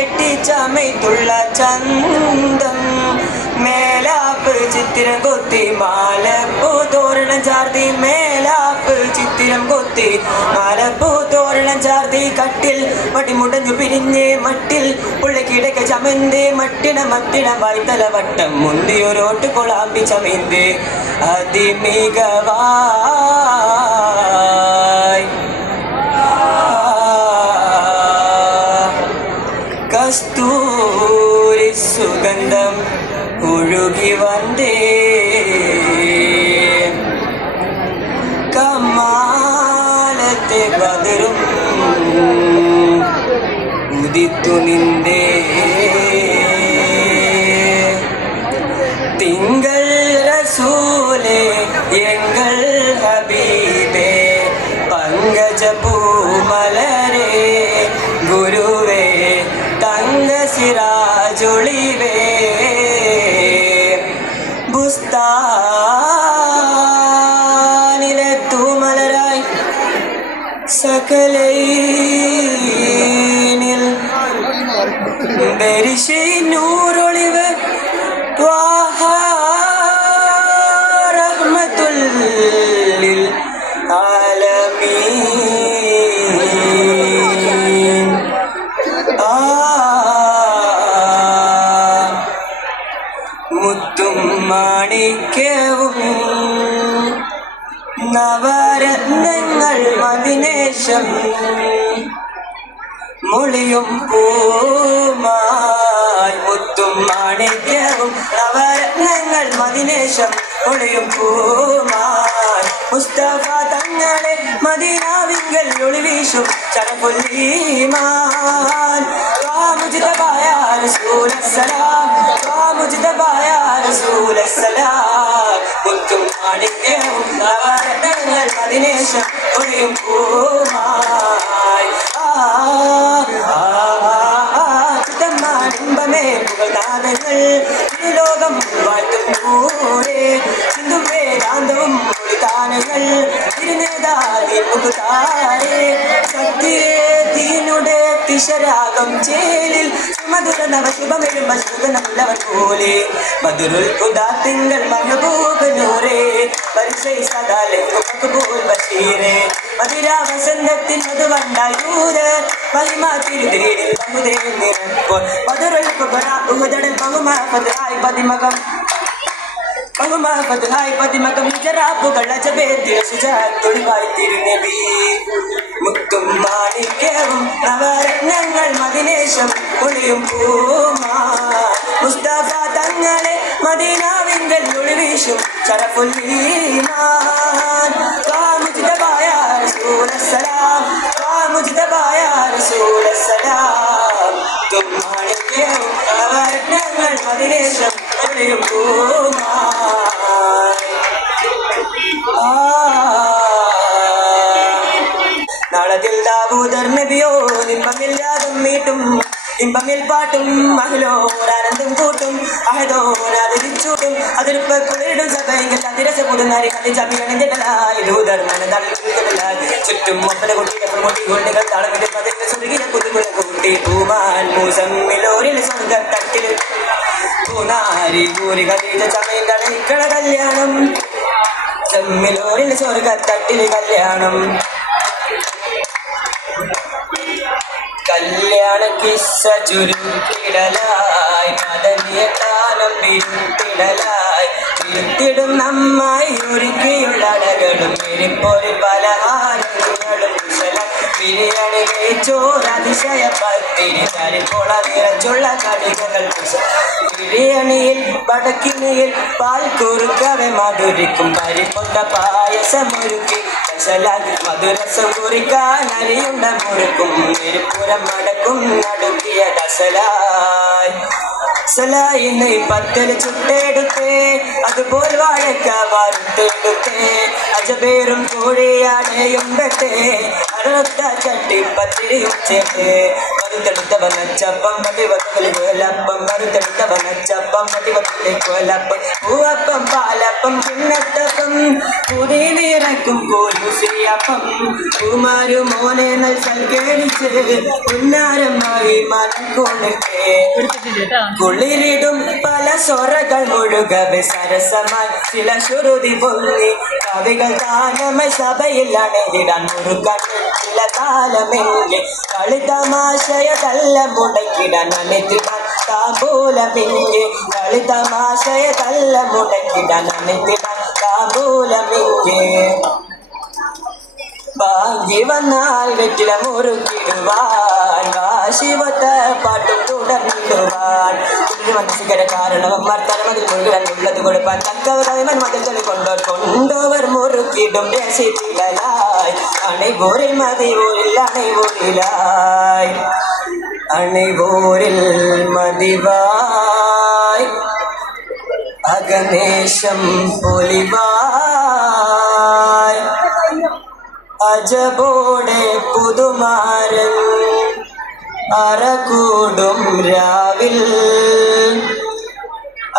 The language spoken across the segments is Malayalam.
കെട്ടിച്ചമയത്തുള്ള ചന്തം മേലാപ്പ് ചിത്തിരം കൊത്തി മാലപ്പൂ തോരണം ചാർത്തി. മേലാപ്പ് ചിത്തിരം കൊത്തി മാലപ്പൂ തോരണം ചാർത്തി. കട്ടിൽ മടിമുടഞ്ഞു പിരിഞ്ഞ് മട്ടിൽ പുള്ളിക്കിടക്ക് ചമന്ത്. മട്ടിട മട്ടിട വൈത്തല വട്ടം മുന്തിയൊരോട്ട് കൊളാമ്പി ചമന്ത്. അതിമികവായി സുഗന്ധം ഒഴുകി വന്നേ. കമാലത്തെ ബദറും ഉദിത്തു നിന്റെ തിങ്കൾ റസൂലെ എങ്കൾ ഹബീബേ പങ്കജ പൂമലരേ ഗുരുവേ തങ്ക സിറാജൊളിവേ ബുസ്താനിലെ തൂമലരായി സകലൈനിൽ ബരിശി നൂറൊളിവ് ത്വാഹ റഹ്മത്തുല്ലിൽ നവരത്നങ്ങൾ മതിനേശം. മൊളിയും പൂമായി മുത്തും മാണിക്യവും നവരത്നങ്ങൾ മതിനേശം. മൊളിയും പൂമായി മുസ്തഫ തങ്ങളെ മദീനാവിങ്കൽ ഒളിവീശും ചരപുല്ലീമാൻ മുജിതബായ റസൂലസലാം മുജിതബായ റസൂലസലാം മുത്തും മാണിക്യവും നവരത്നങ്ങൾ മതിനേശം ഒളിയും പൂമായി ഇതമ്മാണിമ്പമേ പുകഴ്നാദങ്ങൾ ലോകം വാഴ്ത്തും കൂടെ ചിന്തും വേദാന്തവും മൊഴിതാനങ്ങൾ തിരുനേതാതി മുകുതാരേ സത്യേ തീനുടെ തിശരാഗം ചേലിൽ സുമധുര നവശുഭമെഴും മധുരനമുള്ളവൻ പോലെ മധുരുൽ ഉദാത്തിങ്കൾ മഹബൂബനൂരേ പരിസൈ സദാലെങ്കും മക്ബൂൽ ബഷീരേ മധുരാ വസന്തത്തിൽ മധുവണ്ടായൂര്. മഹിമ തിരുതിരിയിൽ പങ്കുതേ നിറപ്പോൾ മധുരൽ കുബറ ഉഹുദടൽ മഹുമ പതിഹായ് പതിമകം. മഹുമ പതിഹായ് പതിമകം ഹിജറാപ്പുകൾ അജബേത്തിര സുജാത്തുൾവായി തിരുനബി. മുത്തും മാണിക്യവും നവരത്നങ്ങൾ മദിനേശം ഒളിയും പൂമാ മുസ്തഫ തങ്ങളെ മദീനാവിങ്കൽ ഒളിവീശും ചരപുല്ലീമാൻ കാമുജിതബായ റസൂലസ്സലാം കാമുജിതബായ റസൂലസ്സലാം തും മാണിക്യവും നവരത്നങ്ങൾ മദിനേശം ഒളിയും പൂമാ നാളതിൽ ദാവൂദർ നബിയോ നിമ്പമില്ലാതും മീട്ടും ഇമ്പമിൽ പാട്ടും മഹിളോരാനന്ദം കൂട്ടും അഹദോരാതിരിച്ചൂട്ടും അതിരുപ്പ് കുളിരിടും സഭയെങ്കിൽ അതിരസപ്പെടുന്നാരി കതി ചപിയണിഞ്ഞിടലായി ദൂതർ മനതളിക്കലായി ചുറ്റും ഒപ്പന കുട്ടിയുടെ മുട്ടി കൊണ്ടുകൾ തളമിട്ട് പതിന്റെ സുരുകിയ കുതുകുള കൂട്ടി. പൂമാൻ മൂസമ്മിലോരിൽ സ്വർഗത്തട്ടിൽ പൂനാരി പൂരി കതീജ ചമയം കളിക്കണ കല്യാണം. ചെമ്മിലോരിൽ സ്വർഗത്തട്ടിൽ കല്യാണം. കല്യാണ കിസ്സ ചുരുക്കിടലായി മദനിയ കാലം വിരുത്തിടലായി വിരുത്തിടും നമ്മായി ഒരുക്കിയുള്ള അടകളും ഇരിപ്പൊരു പലഹാരങ്ങളും. ബിരിയാണി ബിരിയാണിയിലെ ചോറതിശയ പത്തിരി തരിപ്പോള നിറച്ചുള്ള കടികൾ ബിരിയാണിയിൽ വടക്കിനിയിൽ പാൽ കുറുക്കവെ മധുരിക്കും. പരിപ്പൊട്ട പായസമൊരുക്കി സ്പെഷ്യലായി മധുരസം കുറിക്കാൻ അരിയുണ്ട മുറുക്കും എരിപ്പുരം മടക്കും നടുക്കിയ ദസലായി. സലായിന്ന് പത്തൽ ചുട്ടെടുത്തേ അതുപോൽ വാഴക്ക വറുത്തെടുത്തേ അജപേരും കോഴിയാടയും വെട്ടേ അടുത്ത ചട്ടി പത്തിരിയും ചേർത്ത് വറുത്തെടുത്തവൻ അച്ചപ്പം പതിവത്തുകളിൽ കുലപ്പം വറുത്തെടുത്തവൻ അച്ചപ്പം പതിവത്തുകളിൽ കുലപ്പം പൂവപ്പം പാലപ്പം കിണ്ണത്തപ്പം പുതിയ നിറക്കും കോലുസിയപ്പം കുമാരു മോനെ നൽ സൽക്കേടിച്ച് പുന്നാരമായി മനം കൊണ്ടിട്ടേ കുളിരിടും പല സ്വറകൾ മുഴുകവെ സരസമായി ചില ശ്രുതി പൊന്നി കവികൾ வானமை சபையில் அணைந்திடான் ஒரு கண்ணில தாளமில்லை கழுதமாசைய தள்ள முடக்கிடான் அணைத்திடான் தாம்பூலமிங்கே கழுதமாசைய தள்ள முடக்கிடான் அணைத்திடான் தாம்பூலமிங்கே வாங்கி வந்தால் வெற்றில முறுக்கிடுவான் வாசிவத்தை பாட்டு ഇതിന് മനസ്സിക്കര കാരണം മർത്തന മതിൽ മുഴുകനുള്ളത് കൊടുപ്പാൻ തക്കവരായ്മൻ മതിൽ തെളി കൊണ്ടോർ കൊണ്ടോവർ മുറുക്കിടും രസിപ്പിലായി അണൈപൂരിൽ മതിവൂരിൽ അണൈപൂരിലായി അണൈപൂരിൽ മതിവായി. അഗനേശം പൊലിവായി. അജബോടെ പുതുമാരൻ അറകൂടും രാവിൽ.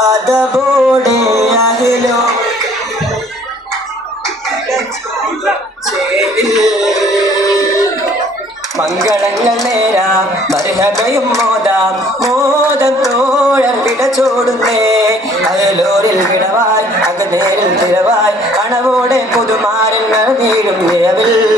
അതബോടെ അഹിലോ. മംഗളങ്ങൾ നേരാം മരഹബയും മോദാം. മോദം തോഴർ വിട ചോടുന്നേ അയലോരിൽ വിടവായി അകനേരിൽ തിരവായി. അണവോടെ പുതുമാരങ്ങൾ നീരും നിലവിൽ.